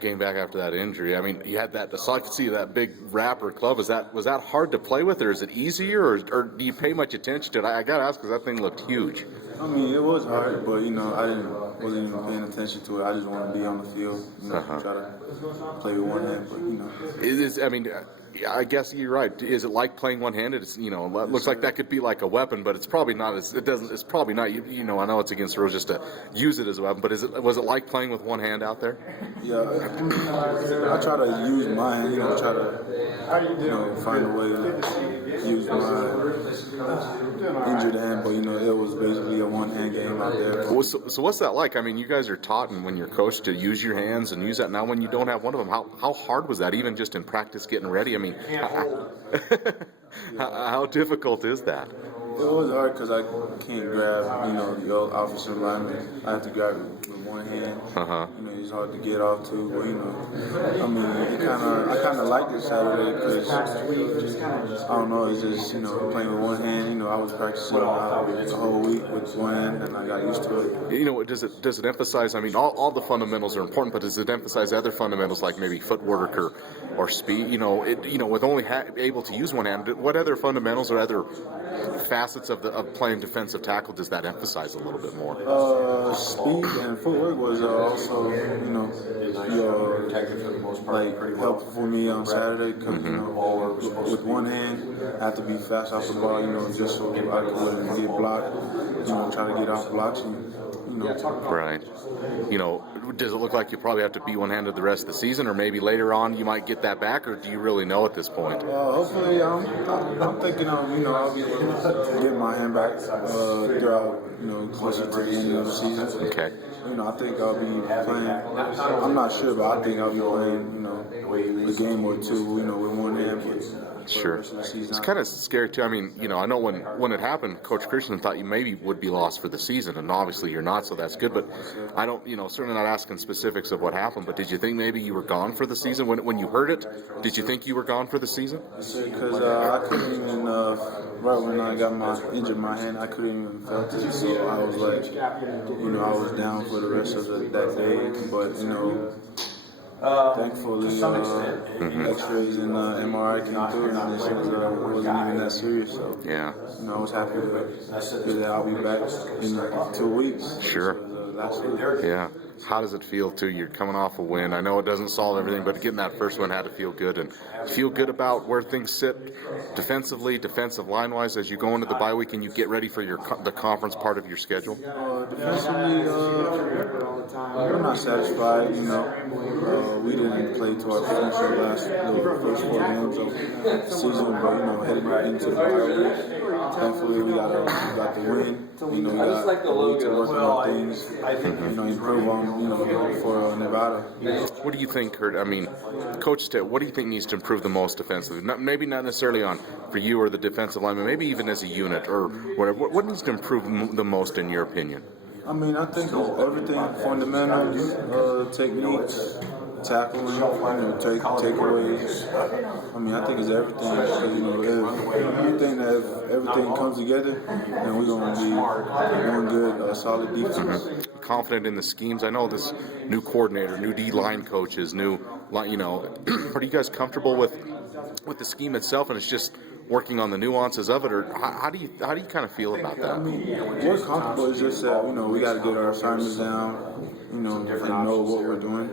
game back after that injury. I mean, you had that. So I could see that big wrapper club. Was that hard to play with, or is it easier, or do you pay much attention to it? I gotta ask because that thing looked huge. I mean, it was hard, but I wasn't even paying attention to it. I just wanted to be on the field, try to play with one hand. But it is. I mean, I guess you're right. Is it like playing one-handed? It's, it looks like that could be like a weapon, but it's probably not. It's probably not. I know it's against the rules just to use it as a weapon, but was it like playing with one hand out there? Yeah, I try to use my hand. Try to find a way to use my injured hand, but it was basically a one-hand game out there. So what's that like? I mean, you guys are taught and when you're coached to use your hands and use that. Now, when you don't have one of them, how hard was that? Even just in practice, getting ready. I mean, how difficult is that? It was hard because I can't grab, the offensive lineman. I have to grab it with one hand. It's hard to get off too. But, I mean, I kind of liked it Saturday because, I don't know, it's just, playing with one hand. I was practicing the whole week with one hand, and I got used to it. Does it emphasize, I mean, all the fundamentals are important, but does it emphasize other fundamentals like maybe footwork or speed? With only able to use one hand, what other fundamentals or other facets of playing defensive tackle does that emphasize a little bit more? Speed and footwork was also, helpful for me on Saturday because, with one hand, I have to be fast off the ball, just so I could get blocked, try to get off blocks and, Right. Does it look like you probably have to be one-handed the rest of the season, or maybe later on you might get that back, or do you really know at this point? Hopefully, I'm thinking I'll be able to get my hand back throughout, closer to the end of the season. Okay. I think I'll be playing. I'm not sure, but I think I'll be playing, a game or two, with one hand. Sure. It's kind of scary too. I mean, I know when it happened, Coach Christian thought you maybe would be lost for the season, and obviously you're not, so that's good. But I don't, certainly not asking specifics of what happened. But did you think maybe you were gone for the season when you heard it? Did you think you were gone for the season? Because I couldn't even. Right when I got injured my hand, I couldn't even felt it. So I was like, I was down for the rest of that day. But thankfully, X-rays and MRI came through, and it wasn't even that serious. So yeah, I was happy that I'll be back in 2 weeks. Sure. Last week. Yeah. How does it feel too? You're coming off a win. I know it doesn't solve everything, but getting that first one had to feel good, and feel good about where things sit defensively, defensive line-wise, as you go into the bye week and you get ready for the conference part of your schedule. Defensively, we're not satisfied. We didn't play to our potential the first 4 games of the season, but heading into the bye week, thankfully we got the win. We got a week to work on things, improve on, for Nevada. What do you think, Kurt? I mean, Coach Stitt, what do you think needs to improve the most defensively? Maybe not necessarily for you or the defensive lineman, maybe even as a unit or whatever. What needs to improve the most in your opinion? I mean, I think everything, fundamentals, techniques, tackling, takeaways. I mean, I think it's everything. If everything comes together, then we're going to be doing good, solid defense. Confident in the schemes. I know this new coordinator, new D-line coaches, are you guys comfortable with the scheme itself, and it's just working on the nuances of it, or how do you kind of feel about that? I mean, we're comfortable. It's just that we got to get our assignments down, and know what we're doing,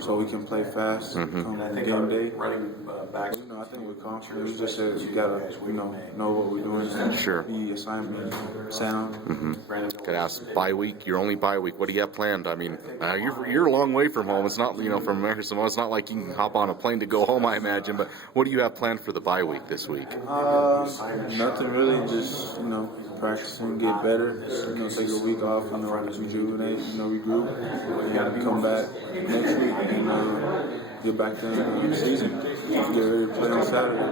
so we can play fast come game day. I think we're confident. We just said we got to know what we're doing. Sure. Be assignment sound. Could ask bye week. Your only bye week. What do you have planned? I mean, you're a long way from home. It's not from America Samoa. It's not like you can hop on a plane to go home, I imagine. But what do you have planned for the bye week this week? Nothing really. Just practicing, get better. Take a week off. Rejuvenate. Regroup, and come back next week and get back to the season. Get ready to play on Saturday.